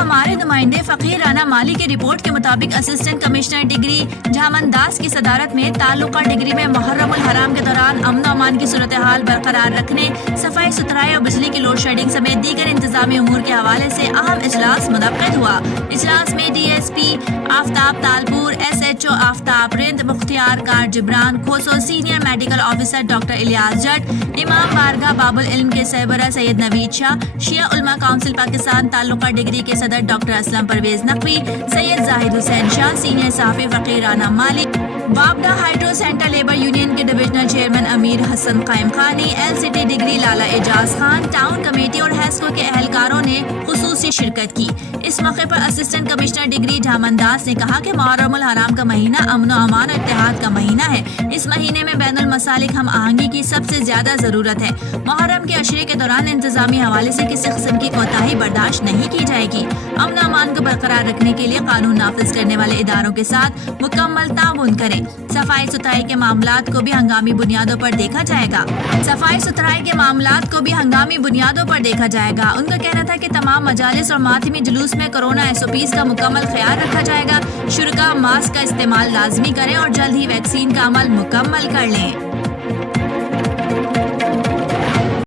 ہمارے نمائندے فقیر رانا مالی کی رپورٹ کے مطابق assistant commissioner degree Jaman Das کی صدارت میں تعلقہ ڈگری میں محرم الحرام کے دوران امن و امان کی صورتحال برقرار رکھنے، صفائی ستھرائی اور بجلی کی لوڈ شیڈنگ سمیت دیگر انتظامی امور کے حوالے سے اہم اجلاس منعقد ہوا۔ اجلاس میں D S P Aftab Talpur, S H O Aftab Rind, مختار کار Jibran Khoso, senior medical officer doctor Ilyas Jatt, امام بارگاہ باب العلم کے سربراہ سید نوید شاہ، شیعہ علماء کونسل پاکستان تعلقہ ڈگری کے صدر ڈاکٹر اسلم پرویز نقوی، سید زاہد حسین شاہ، سینئر صحافی فقیر رانا مالک، وابڈا ہائیڈرو سینٹر لیبر یونین کے ڈویژنل چیئرمین امیر حسن قائم خانی، ایل سٹی ڈگری لالا اعجاز خان، ٹاؤن کمیٹی اور ہیسکو کے اہلکاروں نے خصوصی شرکت کی۔ اس موقع پر assistant commissioner degree Jaman Das نے کہا کہ محرم الحرام کا مہینہ امن و امان اور اتحاد کا مہینہ ہے۔ اس مہینے میں بین المسالک ہم آہنگی کی سب سے زیادہ ضرورت ہے۔ محرم کے عشرے کے دوران انتظامی حوالے سے کسی قسم کی کوتاہی برداشت نہیں کی جائے گی۔ امن و امان کو برقرار رکھنے کے لیے قانون نافذ کرنے والے اداروں کے ساتھ مکمل تعاون کریں۔ صفائی ستھرائی کے معاملات کو بھی ہنگامی بنیادوں پر دیکھا جائے گا۔ ان کا کہنا تھا کہ تمام مجالس اور ماتمی جلوس میں کورونا SOPs کا مکمل خیال رکھا جائے گا۔ شرکاء ماسک کا استعمال لازمی کریں اور جلد ہی ویکسین کا عمل مکمل کر لیں۔